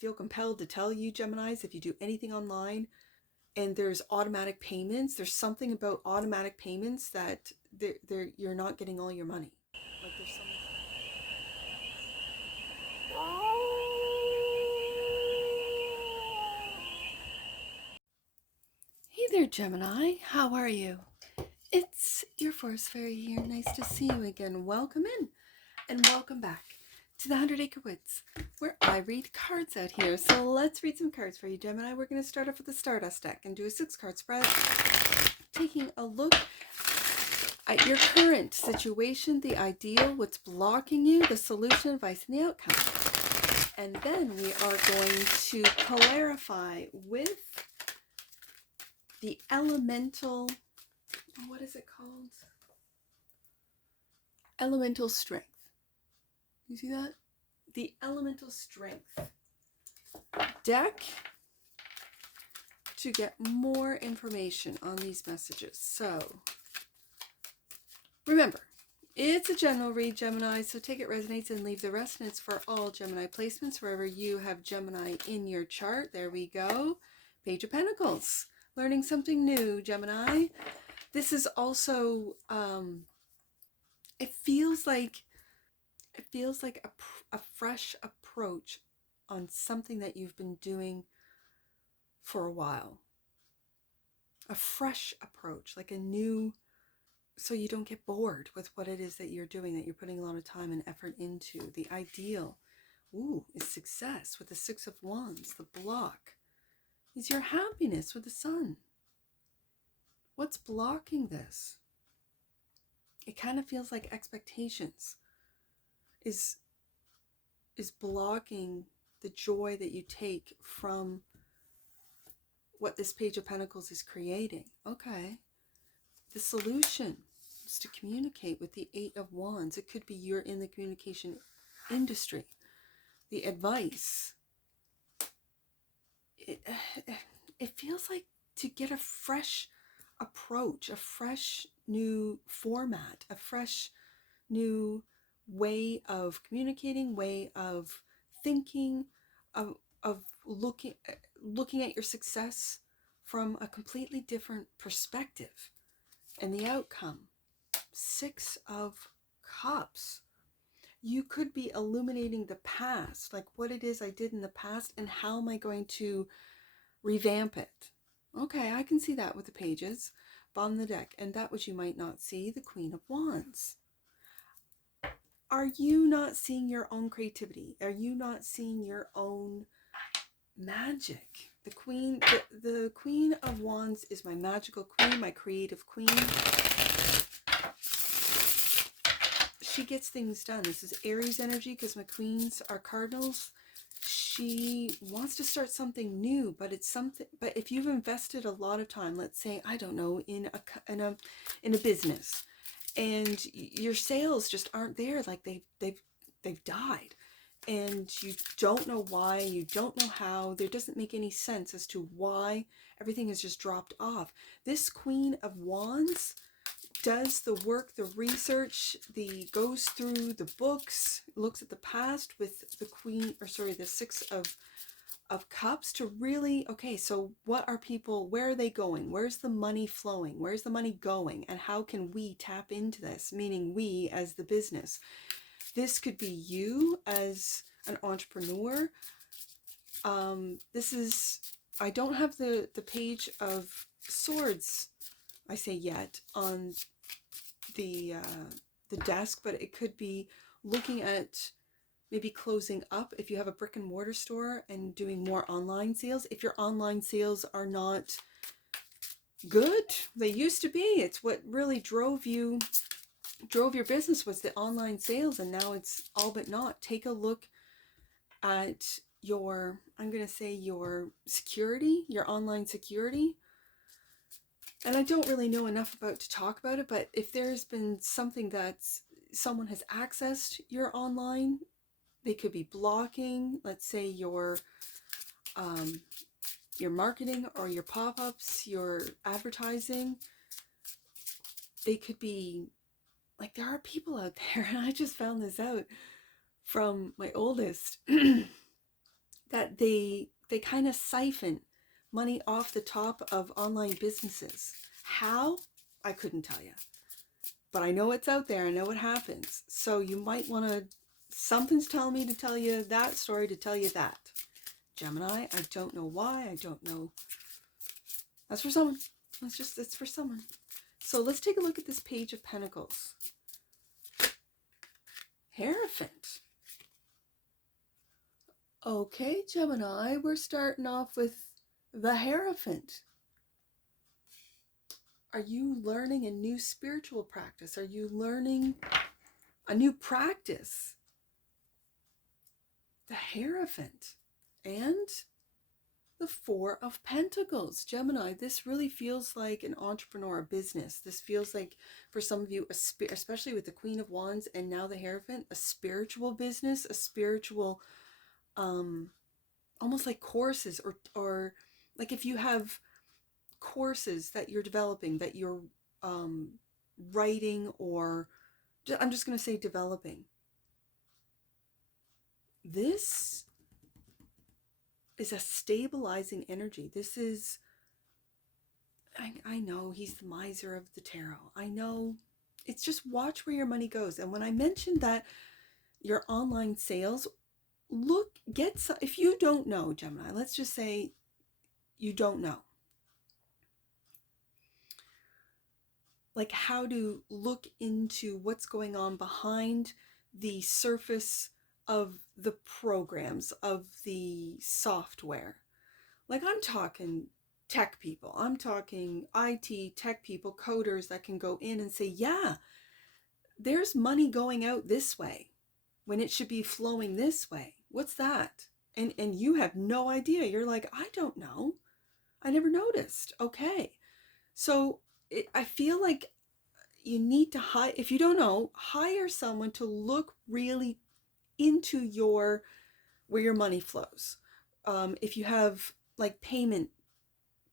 feel compelled to tell you, Geminis, if you do anything online and there's automatic payments, there's something about automatic payments that you're not getting all your money. Like there's something. Hey there, Gemini. How are you? It's your forest fairy here. Nice to see you again. Welcome in and welcome back to the 100 Acre Woods, where I read cards out here. So let's read some cards for you, Gemini. We're going to start off with the Stardust deck and do a 6-card spread, taking a look at your current situation, the ideal, what's blocking you, the solution, advice, and the outcome. And then we are going to clarify with the elemental, what is it called? Elemental strength. You see that? The elemental strength deck to get more information on these messages. So remember, it's a general read, Gemini, so take it resonates and leave the rest. And it's for all Gemini placements, wherever you have Gemini in your chart. There we go. Page of Pentacles. Learning something new, Gemini. This is also, it feels like a fresh approach on something that you've been doing for a while. A fresh approach, like a new, so you don't get bored with what it is that you're doing, that you're putting a lot of time and effort into. The ideal, is success with the 6 of Wands. The block is your happiness with the Sun. What's blocking this? It kind of feels like expectations is blocking the joy that you take from what this Page of Pentacles is creating. Okay. The solution is to communicate with the 8 of Wands. It could be you're in the communication industry. The advice, it feels like to get a fresh approach, a fresh new format, a fresh new way of communicating, way of thinking, of looking at your success from a completely different perspective. And the outcome, 6 of Cups. You could be illuminating the past, like what it is I did in the past and how am I going to revamp it. Okay, I can see that with the pages. Bottom of the deck, and that which you might not see, the Queen of Wands. Are you not seeing your own creativity? Are you not seeing your own magic? The Queen of Wands is my magical queen, my creative queen. She gets things done. This is Aries energy because my queens are cardinals. She wants to start something new, but it's something. But if you've invested a lot of time, let's say, I don't know, in a business, and your sales just aren't there, like they've died, and you don't know why, you don't know how, there doesn't make any sense as to why everything has just dropped off. This Queen of Wands does the work, the research, goes through the books, looks at the past with the 6 of Cups to really, okay, so what are people, where are they going? Where's the money flowing? Where's the money going? And how can we tap into this? Meaning we as the business. This could be you as an entrepreneur. This is, I don't have the Page of Swords, I say yet, on the desk, but it could be looking at maybe closing up if you have a brick and mortar store and doing more online sales. If your online sales are not good, they used to be, it's what really drove your business was the online sales, and now it's all but not. Take a look at your, I'm going to say your security, your online security. And I don't really know enough to talk about it, but if there's been something that's someone has accessed your online, they could be blocking, let's say your marketing or your pop-ups, your advertising. They could be, like, there are people out there, and I just found this out from my oldest. that they kind of siphon money off the top of online businesses. How? I couldn't tell you. But I know it's out there. I know it happens. So you might want to, something's telling me to tell you that story, to tell you that. Gemini, I don't know why. I don't know. That's for someone. It's for someone. So let's take a look at this Page of Pentacles. Hierophant. Okay, Gemini, we're starting off with the Hierophant. Are you learning a new spiritual practice? Are you learning a new practice? The Hierophant and the Four of Pentacles. Gemini, this really feels like an entrepreneur business. This feels like, for some of you, especially with the Queen of Wands and now the Hierophant, a spiritual business, a spiritual, almost like courses, or like if you have courses that you're developing, that you're writing, or I'm just going to say developing. This is a stabilizing energy. This is, I know he's the miser of the tarot. I know. It's just watch where your money goes. And when I mentioned that your online sales, if you don't know, Gemini, let's just say you don't know, like how to look into what's going on behind the surface of the programs, of the software. Like I'm talking tech people, I'm talking IT tech people, coders that can go in and say, yeah, there's money going out this way when it should be flowing this way. What's that? And you have no idea. You're like, I don't know. I never noticed. Okay. So I feel like you need to hire, if you don't know, hire someone to look really into where your money flows. If you have like payment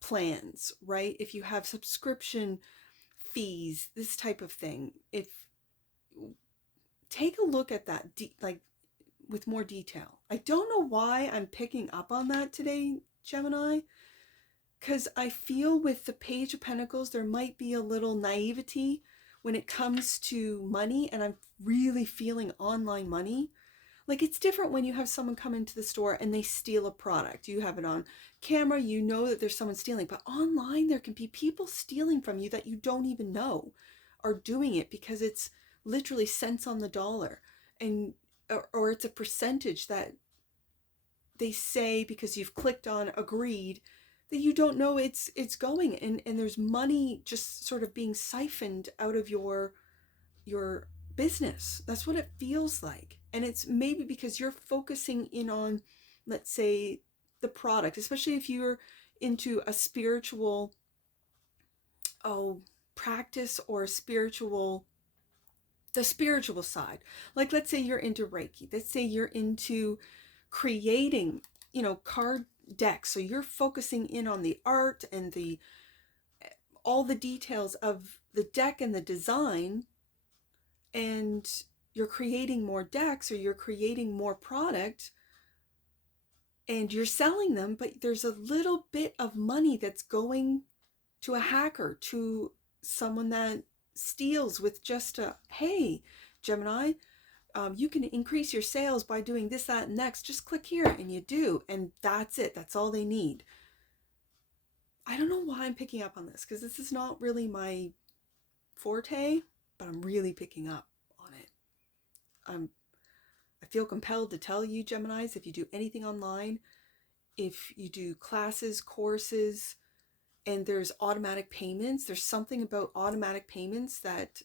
plans, right? If you have subscription fees, this type of thing, take a look at that like with more detail. I don't know why I'm picking up on that today, Gemini, because I feel with the Page of Pentacles, there might be a little naivety when it comes to money, and I'm really feeling online money. Like it's different when you have someone come into the store and they steal a product. You have it on camera, you know that there's someone stealing, but online there can be people stealing from you that you don't even know are doing it because it's literally cents on the dollar, and or it's a percentage that they say because you've clicked on agreed that you don't know it's going, and there's money just sort of being siphoned out of your business. That's what it feels like. And it's maybe because you're focusing in on, let's say, the product, especially if you're into a spiritual practice, or the spiritual side. Like let's say you're into Reiki. Let's say you're into creating, card decks. So you're focusing in on the art and all the details of the deck and the design, and you're creating more decks, or you're creating more product, and you're selling them, but there's a little bit of money that's going to a hacker, to someone that steals with just hey, Gemini, you can increase your sales by doing this, that, and next. Just click here, and you do, and that's it. That's all they need. I don't know why I'm picking up on this, because this is not really my forte, but I'm really picking up on it. I feel compelled to tell you, Geminis, if you do anything online, if you do classes, courses, and there's automatic payments, there's something about automatic payments that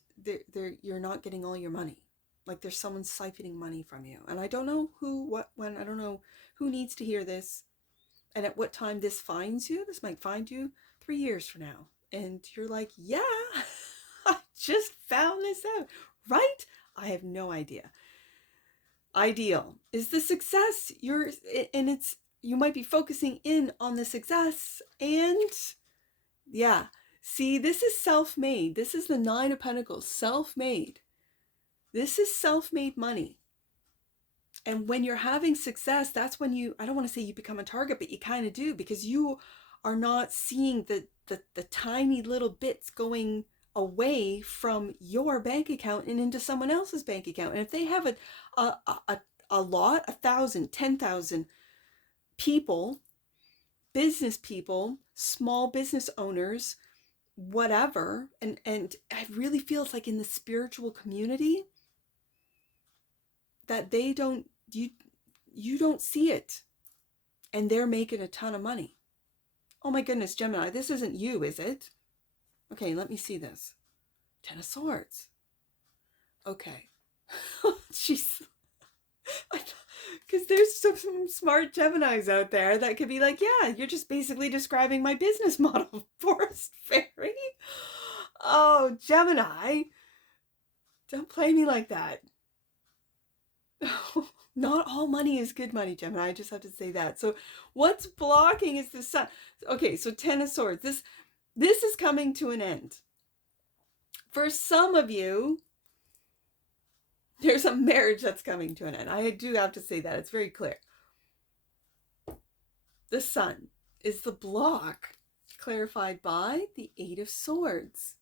you're not getting all your money. Like there's someone siphoning money from you. And I don't know who, what, when. I don't know who needs to hear this and at what time this finds you. This might find you 3 years from now. And you're like, yeah, I just found this out, right? I have no idea. Ideal is the success. You might be focusing in on the success, and yeah, see, this is self-made. This is the Nine of Pentacles, self-made. This is self-made money. And when you're having success, that's when you, I don't want to say you become a target, but you kind of do, because you are not seeing the tiny little bits going away from your bank account and into someone else's bank account. And if they have a, a, a lot, 1,000, 10,000 people, business people, small business owners, whatever, and I really feel it's like in the spiritual community that they don't, you don't see it, and they're making a ton of money. Oh my goodness, Gemini, this isn't you, is it? Okay, let me see this. 10 of Swords. Okay. She's, because there's some smart Geminis out there that could be like, yeah, you're just basically describing my business model, Forest Fairy. Oh, Gemini, don't play me like that. Not all money is good money, Gemini. I just have to say that. So what's blocking is the sun. Okay, so 10 of Swords. This is coming to an end. For some of you, there's a marriage that's coming to an end. I do have to say that. It's very clear. The sun is the block, clarified by the 8 of Swords.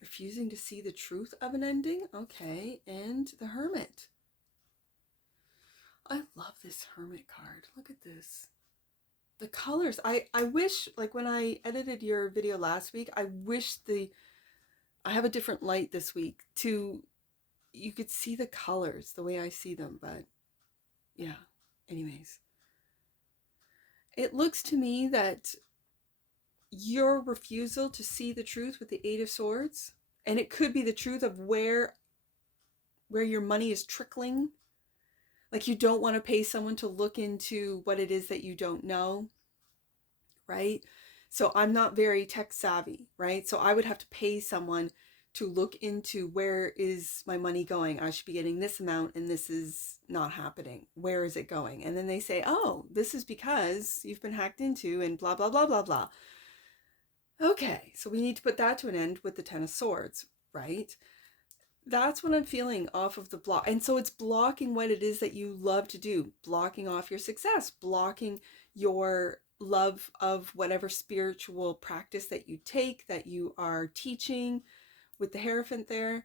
Refusing to see the truth of an ending. Okay, and the Hermit. I love this Hermit card. Look at this. The colors. I wish, like when I edited your video last week, I wish I have a different light this week to, you could see the colors the way I see them, but yeah, anyways. It looks to me that your refusal to see the truth with the 8 of Swords, and it could be the truth of where your money is trickling. Like you don't want to pay someone to look into what it is that you don't know, right? So I'm not very tech savvy, right? So I would have to pay someone to look into where is my money going. I should be getting this amount and this is not happening. Where is it going? And then they say, oh, this is because you've been hacked into and blah, blah, blah, blah, blah. Okay, so we need to put that to an end with the 10 of Swords, right? That's what I'm feeling off of the block. And so it's blocking what it is that you love to do, blocking off your success, blocking your love of whatever spiritual practice that you take, that you are teaching with the Hierophant there.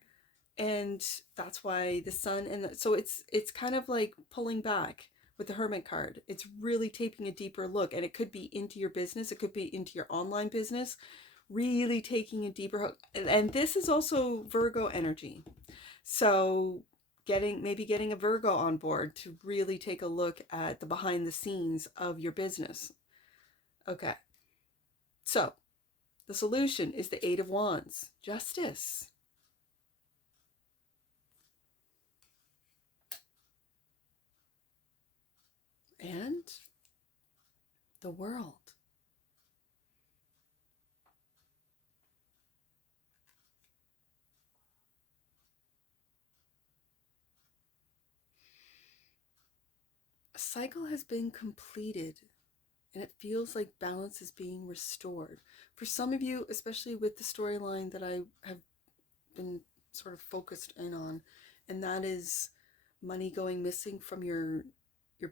And that's why the sun and so it's kind of like pulling back with the Hermit card. It's really taking a deeper look, and it could be into your business, it could be into your online business, really taking a deeper hook. And this is also Virgo energy, so maybe getting a Virgo on board to really take a look at the behind the scenes of your business. Okay, so the solution is the 8 of Wands, Justice. And the World. A cycle has been completed, and it feels like balance is being restored. For some of you, especially with the storyline that I have been sort of focused in on, and that is money going missing from your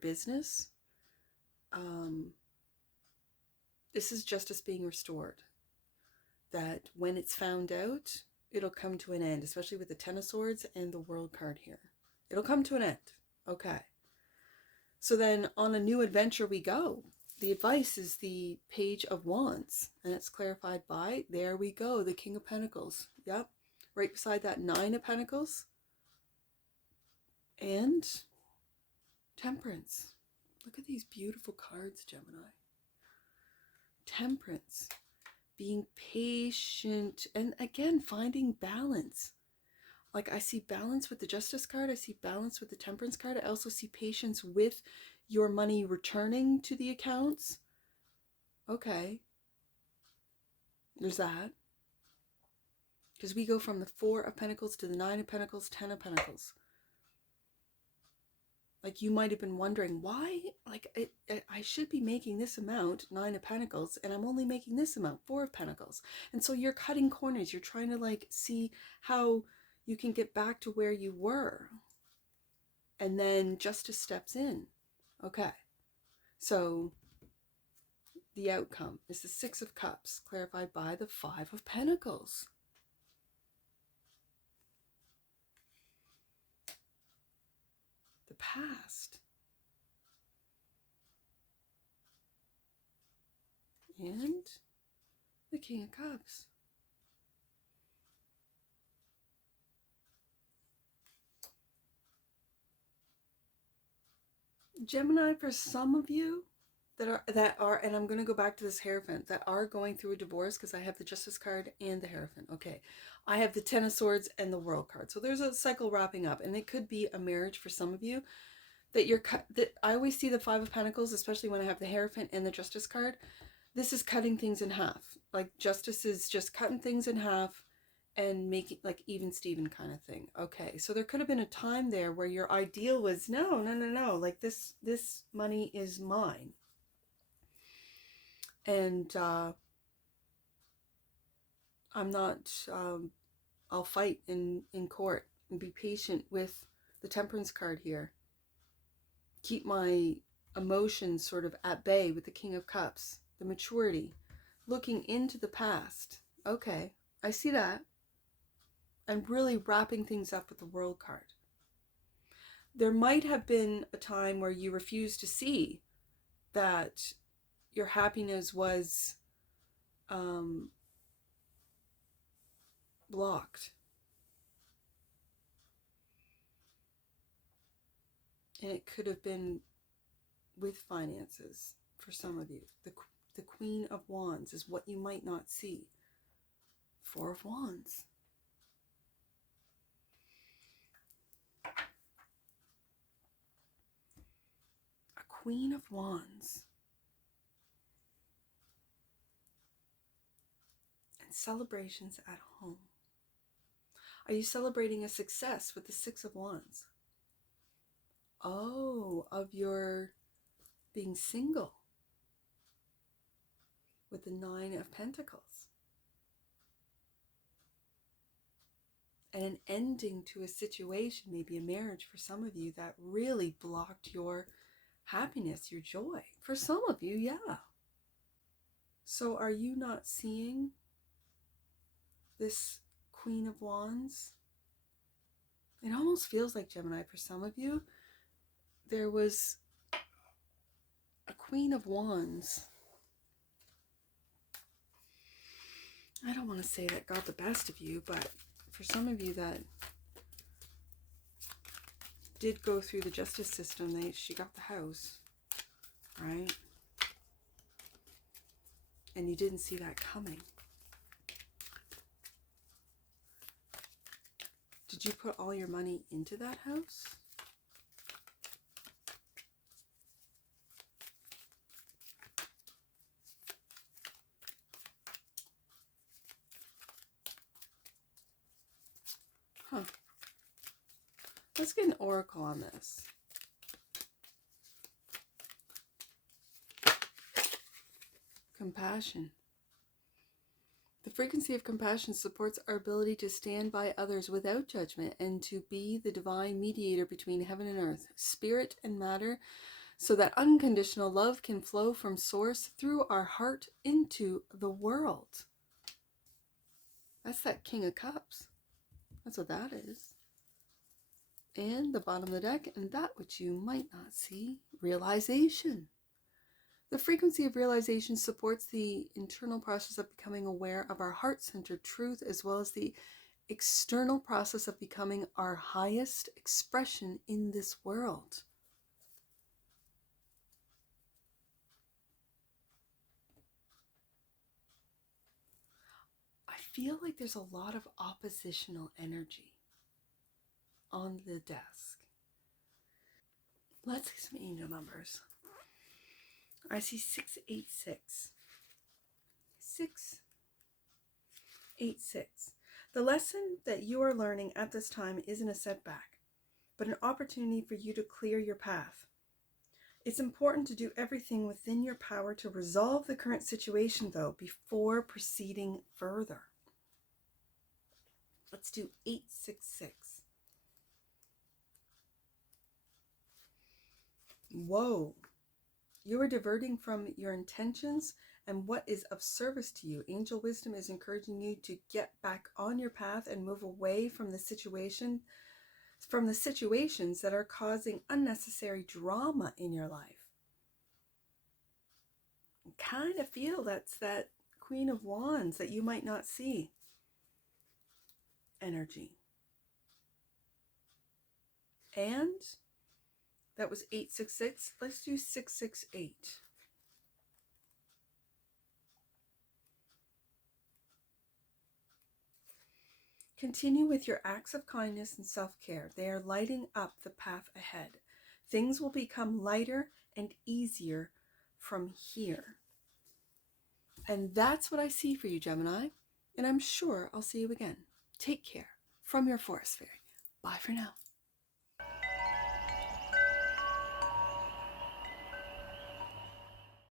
business. This is justice being restored. That when it's found out, it'll come to an end, especially with the 10 of Swords and the World card here. It'll come to an end. Okay. So then on a new adventure we go. The advice is the Page of Wands, and it's clarified by, there we go, the King of Pentacles. Yep. Right beside that 9 of Pentacles. And Temperance. Look at these beautiful cards, Gemini. Temperance. Being patient, and again, finding balance. Like I see balance with the Justice card. I see balance with the Temperance card. I also see patience with your money returning to the accounts. Okay. There's that. Because we go from the 4 of Pentacles to the 9 of Pentacles, 10 of Pentacles. Like you might have been wondering why, like I should be making this amount, 9 of Pentacles, and I'm only making this amount, 4 of Pentacles. And so you're cutting corners. You're trying to like see how you can get back to where you were. And then justice steps in. Okay. So the outcome is the Six of Cups, clarified by the Five of Pentacles. The past. And the King of Cups. Gemini, for some of you that are, and I'm going to go back to this Hierophant, that are going through a divorce, because I have the Justice card and the Hierophant. Okay, I have the Ten of Swords and the World card. So there's a cycle wrapping up, and it could be a marriage for some of you. That I always see the Five of Pentacles, especially when I have the Hierophant and the Justice card. This is cutting things in half. Like Justice is just cutting things in half and making like even Steven kind of thing. Okay, so there could have been a time there where your ideal was no, like this money is mine. And I'm not, I'll fight in court and be patient with the Temperance card here. Keep my emotions sort of at bay with the King of Cups, the maturity, looking into the past. Okay, I see that. And really wrapping things up with the World card. There might have been a time where you refused to see that your happiness was blocked. And it could have been with finances for some of you. The Queen of Wands is what you might not see. Four of Wands. A Queen of Wands. And celebrations at home. Are you celebrating a success with the Six of Wands? Oh, of your being single with the Nine of Pentacles. And an ending to a situation, maybe a marriage for some of you, that really blocked your happiness, your joy. For some of you, yeah. So are you not seeing this Queen of Wands? It almost feels like, Gemini, for some of you, there was a Queen of Wands. I don't want to say that got the best of you, but for some of you that did go through the justice system, she got the house, right? And you didn't see that coming. Did you put all your money into that house? Huh. Let's get an oracle on this. Compassion. The frequency of compassion supports our ability to stand by others without judgment and to be the divine mediator between heaven and earth, spirit and matter, so that unconditional love can flow from source through our heart into the world. That's that King of Cups. That's what that is. And the bottom of the deck, and that which you might not see, realization. The frequency of realization supports the internal process of becoming aware of our heart-centered truth, as well as the external process of becoming our highest expression in this world. I feel like there's a lot of oppositional energy on the desk. Let's see some angel numbers. I see 686. 686. The lesson that you are learning at this time isn't a setback, but an opportunity for you to clear your path. It's important to do everything within your power to resolve the current situation, though, before proceeding further. Let's do 866. Whoa. You are diverting from your intentions and what is of service to you. Angel wisdom is encouraging you to get back on your path and move away from the situations that are causing unnecessary drama in your life. I kind of feel that's that Queen of Wands that you might not see energy. And that was 866. Let's do 668. Continue with your acts of kindness and self-care. They are lighting up the path ahead. Things will become lighter and easier from here. And that's what I see for you, Gemini. And I'm sure I'll see you again. Take care. From your Forest Fairy. Bye for now.